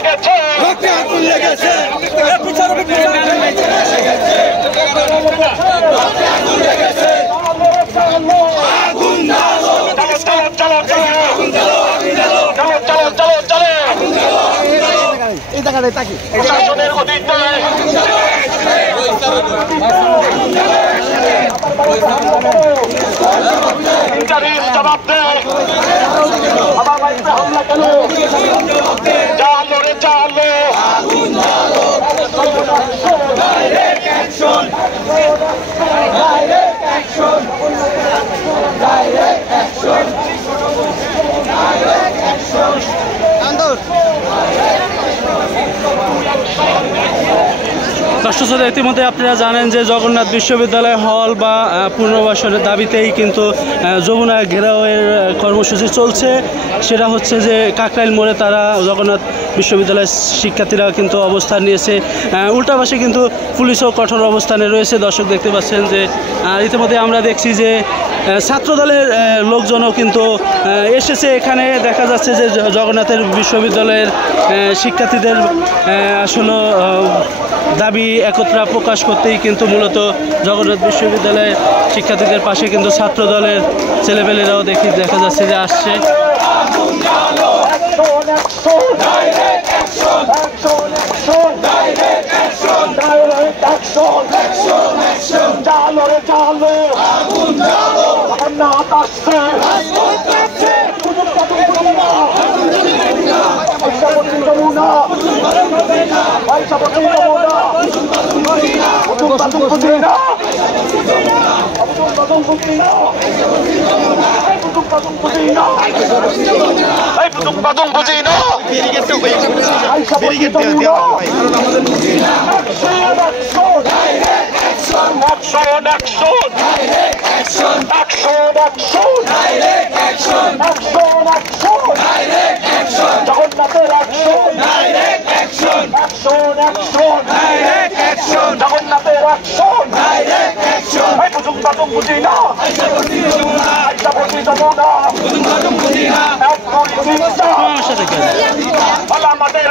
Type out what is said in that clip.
লেগেছে প্রশাসনের অধীনে জবাব দেয় চালো রে চালো দর্শক শ্রোতা, ইতিমধ্যে আপনারা জানেন যে জগন্নাথ বিশ্ববিদ্যালয় হল বা পুনর্বাসনের দাবিতেই কিন্তু যমুনা ঘেরাওয়ের কর্মসূচি চলছে। সেটা হচ্ছে যে কাকরাইল মোড়ে তারা জগন্নাথ বিশ্ববিদ্যালয়ের শিক্ষার্থীরা কিন্তু অবস্থান নিয়েছে। উল্টা পাশে কিন্তু পুলিশও কঠোর অবস্থানে রয়েছে। দর্শক দেখতে পাচ্ছেন যে ইতিমধ্যে আমরা দেখছি যে ছাত্রদলের লোকজনও কিন্তু এসেছে এখানে। দেখা যাচ্ছে যে জগন্নাথের বিশ্ববিদ্যালয়ের শিক্ষার্থীদের আসলে দাবি একত্রা প্রকাশ করতেই কিন্তু মূলত জগন্নাথ বিশ্ববিদ্যালয়ের শিক্ষার্থীদের পাশে কিন্তু ছাত্র দলের ছেলেপেলেরাও দেখা যাচ্ছে যে আসছে। আমাদের